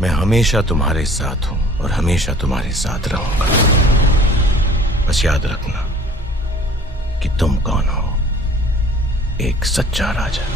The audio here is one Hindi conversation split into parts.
मैं हमेशा तुम्हारे साथ हूं और हमेशा तुम्हारे साथ रहूंगा। बस याद रखना कि तुम कौन हो, एक सच्चा राजा।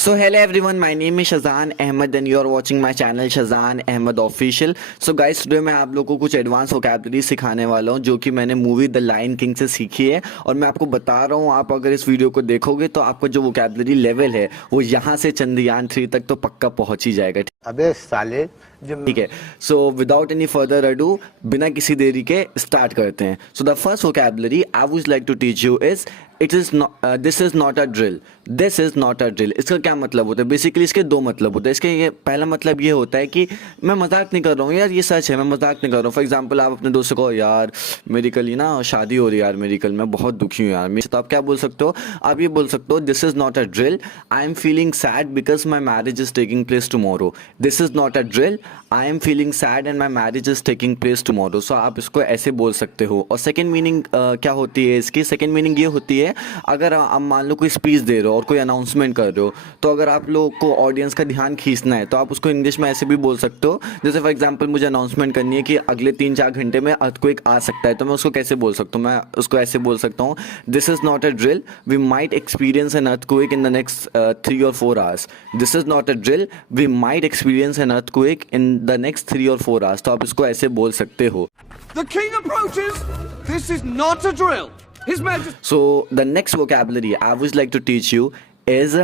So hello everyone, my name is Shazan Ahmed and you are watching my channel Shazan Ahmed Official. So guys, today मैं आप लोगों को कुछ एडवांस वोकैबुलरी सिखाने वाला हूँ जो कि मैंने मूवी द लायन किंग से सीखी है, और मैं आपको बता रहा हूँ आप अगर इस वीडियो को देखोगे तो आपका जो वोकैबुलरी लेवल है वो यहाँ से चंद्रयान 3 तक तो पक्का पहुँच ही जाएगा। अबे साले, ठीक है, so without any further ado, बिना किसी देरी के स्टार्ट करते हैं। So the first vocabulary I would like to teach you is this is not a drill. This is not a drill, इसका क्या मतलब होता है? बेसिकली इसके दो मतलब होते हैं। इसके ये पहला मतलब ये होता है कि मैं मजाक नहीं कर रहा हूँ यार, ये सच है, मैं मजाक नहीं कर रहा हूँ। फॉर एग्जाम्पल आप अपने दोस्त को, यार मेरी कल ही ना शादी हो रही है यार, मेरी कल मैं बहुत दुखी हूँ यार मेरे, तो आप क्या बोल सकते हो? आप ये बोल सकते हो this is not a drill, I am feeling sad because my marriage is taking place tomorrow. This is not a drill, I am feeling sad and my marriage is taking place tomorrow. So आप इसको ऐसे बोल सकते हो। और सेकेंड मीनिंग क्या होती है इसकी? सेकेंड मीनिंग ये होती है, अगर आप मान लो कोई स्पीच दे रहे हो और कोई अनाउंसमेंट कर रहे हो, तो अगर आप लोग को ऑडियंस का ध्यान खींचना है तो आप उसको इंग्लिश में ऐसे भी बोल सकते हो। जैसे फॉर एग्जांपल मुझे अनाउंसमेंट करनी है कि अगले 3-4 घंटे में अर्थक्वेक आ सकता है, तो मैं उसको कैसे बोल सकता हूँ? मैं उसको ऐसे बोल सकता हूँ, this is not a drill, we might experience an earthquake in the next 3 or 4 hours। This is not a drill, we might experience an earthquake in the next 3 or 4 hours। तो आप इसको ऐसे बोल सकते हो। The king approaches. This is not a drill. His Majesty. So the next vocabulary I would like to teach you is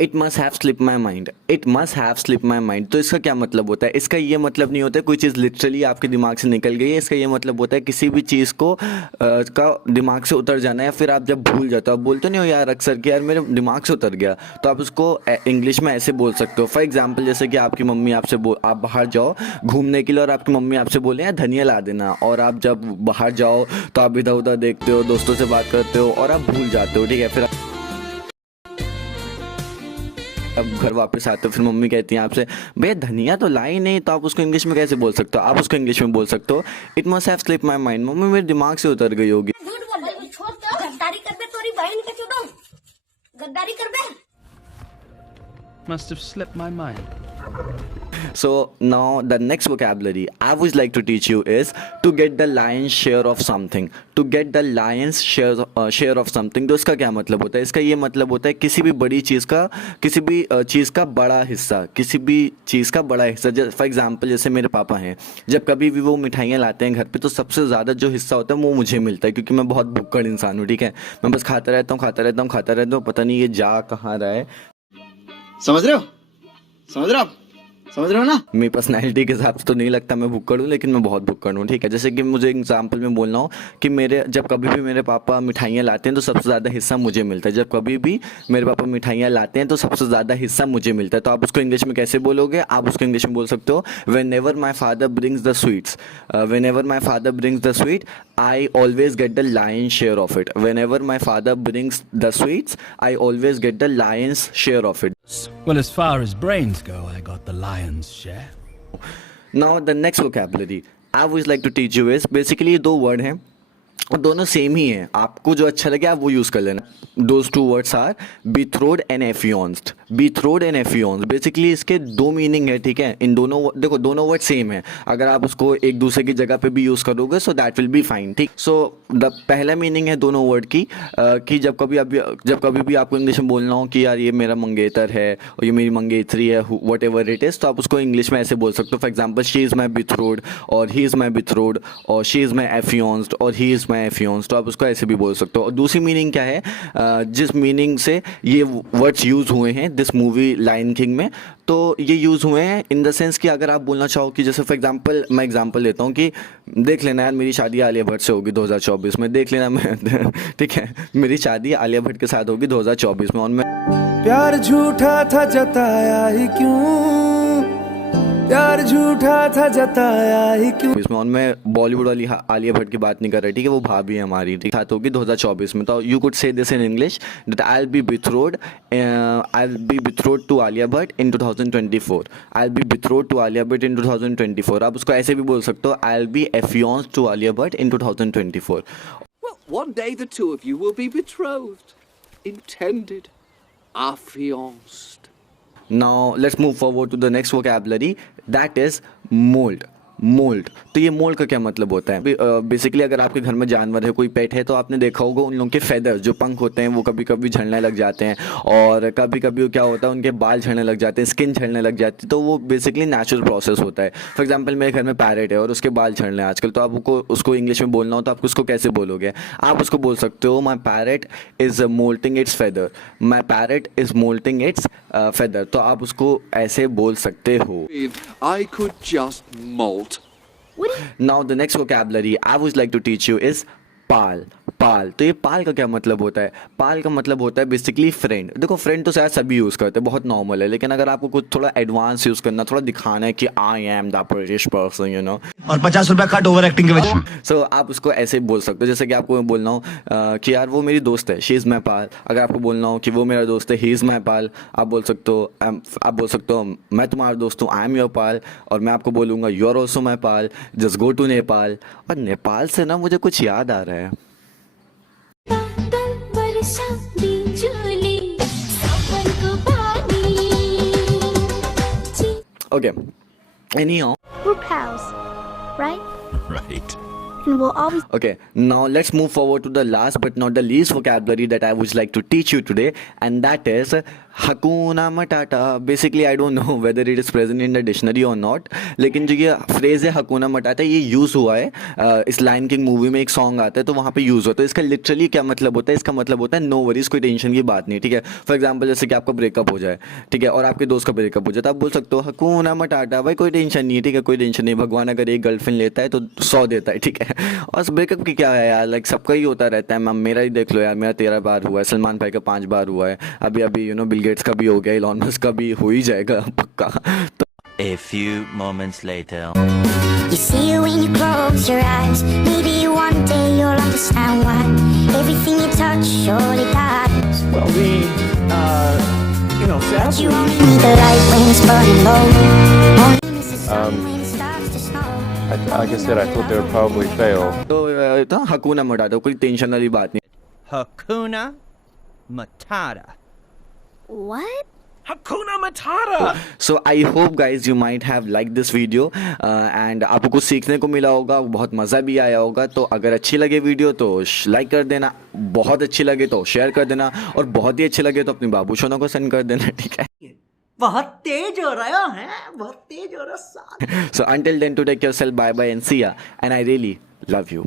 it must have slip my mind. It must have slip my mind, तो इसका क्या मतलब होता है? इसका ये मतलब नहीं होता है कोई चीज़ लिटरली आपके दिमाग से निकल गई है। इसका ये मतलब होता है किसी भी चीज़ को का दिमाग से उतर जाना है, या फिर आप जब भूल जाते हो, आप बोलते नहीं हो यार अक्सर कि यार मेरे दिमाग से उतर गया, तो आप उसको इंग्लिश में ऐसे बोल सकते हो। फॉर एग्जाम्पल जैसे कि आपकी मम्मी आपसे आप बाहर जाओ घूमने के लिए और आपकी मम्मी आपसे बोले यार धनिया ला देना, और आप जब बाहर जाओ तो आप इधर उधर देखते हो, दोस्तों से बात करते हो और आप भूल जाते हो। ठीक है, फिर अब घर वापस आते हो, फिर मम्मी कहती है आपसे भैया धनिया तो लाई नहीं, तो आप उसको इंग्लिश में कैसे बोल सकते हो? आप उसको इंग्लिश में बोल सकते हो, it must have slip my mind, mummy मेरे दिमाग से उतर गई होगी। गद्दारी कर बे, तोरी बहन के चुदो गद्दारी कर बे। Must have slipped my mind. So now the next vocabulary I would like to teach you is to get the lion's share of something. To get the lion's share of something, तो इसका क्या मतलब होता है? इसका ये मतलब होता है किसी भी बड़ी चीज़ का, किसी भी चीज़ का बड़ा हिस्सा, किसी भी चीज़ का बड़ा हिस्सा। फॉर एग्जांपल जैसे मेरे पापा हैं, जब कभी भी वो मिठाइयाँ लाते हैं घर पे, तो सबसे ज़्यादा जो हिस्सा होता है वो मुझे मिलता है, क्योंकि मैं बहुत भुक्कड़ इंसान हूँ। ठीक है, मैं बस खाता रहता हूँ खाता रहता हूँ खाता रहता हूँ, पता नहीं ये जा कहाँ रहा है। समझ रहे हो? समझ रहे हो? समझ रहे हो ना? मेरी पर्सनैलिटी के हिसाब से तो नहीं लगता मैं भुक्कड़ हूँ, लेकिन मैं बहुत भुक्कड़ हूँ। ठीक है, जैसे कि मुझे एग्जांपल में बोलना हो कि मेरे जब कभी भी मेरे पापा मिठाइयाँ लाते हैं तो सबसे ज़्यादा हिस्सा मुझे मिलता है। जब कभी भी मेरे पापा मिठाइयाँ लाते हैं तो सबसे ज़्यादा हिस्सा मुझे मिलता है। तो आप उसको इंग्लिश में कैसे बोलोगे? आप उसको इंग्लिश में बोल सकते हो, when ever my father brings the sweets, when ever my father brings the sweet I always get the lion's share of it. Whenever my father brings the sweets, I always get the lion's share of it. Well, as far as brains go, I got the lion's share. Now the next vocabulary I would like to teach you is basically दो वर्ड हैं और दोनों सेम ही हैं, आपको जो अच्छा लगे आप वो यूज़ कर लेना। Those 2 words are betrothed and affianced. betrothed and affianced, basically इसके 2 मीनिंग है। ठीक है, इन दोनों देखो दोनों वर्ड सेम है, अगर आप उसको एक दूसरे की जगह पे भी यूज़ करोगे so that will be fine. ठीक, सो द पहला मीनिंग है दोनों वर्ड की कि जब कभी भी आपको इंग्लिश में बोलना हो कि यार ये मेरा मंगेतर है और ये मेरी मंगेतरी है, वट एवर इट इज़, तो आप उसको इंग्लिश में ऐसे बोल सकते हो। For example she is my betrothed, और ही इज़ माई betrothed, और शी इज़ माई एफियोन्स्ड, और ही इज़ माई एफियोन्स्ड, तो आप उसको ऐसे भी बोल सकते हो। और दूसरी मीनिंग क्या है, जिस मीनिंग से ये वर्ड्स यूज़ हुए हैं दिस मूवी लायन किंग में, तो ये यूज़ हुए हैं इन द सेंस कि अगर आप बोलना चाहो कि जैसे फॉर एग्जांपल मैं एग्जांपल लेता हूँ कि देख लेना यार मेरी शादी आलिया भट्ट से होगी 2024 में, देख लेना मैं ठीक है, मेरी शादी आलिया भट्ट के साथ होगी 2024 में, और मैं प्यार झूठा था जताया ही क्यों, प्यार झूठा था जताया ही क्यों। इसमें और मैं बॉलीवुड वाली आलिया भट्ट की बात नहीं कर रहा, ठीक है, वो भाभी है हमारी, ठीक साथ होगी 2024 में। तो you could say this in English that I will be betrothed to Alia Bhatt in 2024। I will be betrothed to Alia Bhatt in 2024। आप उसको ऐसे भी बोल सकते हो, I will be affianced to Alia Bhatt in 2024। Well, one day the two of you will be betrothed, intended, affianced. Now let's move forward to the next vocabulary, that is mold. Mould. तो ये मोल्ड का क्या मतलब होता है? बेसिकली अगर आपके घर में जानवर है, कोई पेट है, तो आपने देखा होगा उन लोगों के फेदर्स जो पंख होते हैं वो कभी कभी झड़ने लग जाते हैं, और कभी कभी क्या होता है उनके बाल झड़ने लग जाते हैं, स्किन झड़ने लग जाती है. तो वो बेसिकली नेचुरल प्रोसेस होता है. फॉर एग्जाम्पल मेरे घर में पैरेट है और उसके बाल झड़ने हैं आजकल, तो आपको उसको इंग्लिश में बोलना हो तो आप उसको कैसे बोलोगे? आप उसको बोल सकते हो my parrot is moulting its feather. My parrot is moulting its feather. तो आप उसको ऐसे बोल सकते हो. If I could just molt. Now the next vocabulary I would like to teach you is पाल. पाल. तो ये पाल का क्या मतलब होता है? पाल का मतलब होता है बेसिकली फ्रेंड. देखो फ्रेंड तो शायद सभी यूज़ करते हैं, बहुत नॉर्मल है, लेकिन अगर आपको कुछ थोड़ा एडवांस यूज़ करना, थोड़ा दिखाना है कि I am the British person, you know, और 50 रुपया कट ओवर एक्टिंग के वजह. सो आप उसको ऐसे बोल सकते हो. जैसे कि आपको बोलना हो कि यार वो मेरी दोस्त है, शी इज़ माई पाल. अगर आपको बोलना हो कि वो मेरा दोस्त है, ही इज़ माई पाल, आप बोल सकते हो मैं तुम्हारा दोस्त हूँ, आई एम योर पाल. और मैं आपको बोलूँगा you are also my pal, just go to Nepal. और नेपाल से ना मुझे कुछ याद आ रहा है. Okay. Anyhow. We're pals, right? Right. And we'll always. Okay. Now let's move forward to the last but not the least vocabulary that I would like to teach you today, and that is Hakuna Matata. Basically, I don't know whether it is present in the dictionary or not. लेकिन जो ये फ्रेज है Hakuna Matata, ये यूज़ हुआ है इस लायन किंग मूवी में. एक सॉन्ग आता है तो वहाँ पे यूज़ होता है. इसका लिटरली क्या मतलब होता है? इसका मतलब होता है नो वरीज, कोई टेंशन की बात नहीं. ठीक है. फॉर एग्जाम्पल जैसे कि आपका ब्रेकअप हो जाए, ठीक है, और आपके दोस्त का ब्रेकअप हो जाए, तो आप बोल सकते हो Hakuna Matata, भाई कोई टेंशन नहीं है. ठीक है, कोई टेंशन नहीं. भगवान अगर एक गर्लफ्रेंड लेता है तो 100 देता है. ठीक है. और ब्रेकअप की क्या है यार, लाइक सबका ही होता रहता है. मैम मेरा ही देख लो यार, मेरा 13 बार हुआ है, सलमान भाई का 5 बार हुआ है, अभी यू नो बिल गेट्स का भी हो गया, इलॉन मस्क का भी हो ही जाएगा पक्का. तो A few moments later. You see it when you close your eyes. Maybe one day you'll understand why everything you touch surely dies. Well, we, But sadly, you only need the light when it's burning low. Only miss the sun when it starts to snow. like I said, I thought they would probably fail. तो Hakuna Matata, कोई टेंशन वाली बात नहीं. Hakuna Matata. What? Hakuna Matata! So I hope guys you might have liked this video and आपको कुछ सीखने को मिला होगा, बहुत मज़ा भी आया होगा. तो अगर अच्छी लगे वीडियो तो लाइक कर देना, बहुत अच्छी लगे तो शेयर कर देना, और बहुत ही अच्छे लगे तो अपने बाबू सोना को सेंड कर देना. ठीक है. बहुत तेज हो रहा है, बहुत तेज हो रहा है. So until then, to take yourself, bye bye and see ya, and I really love you.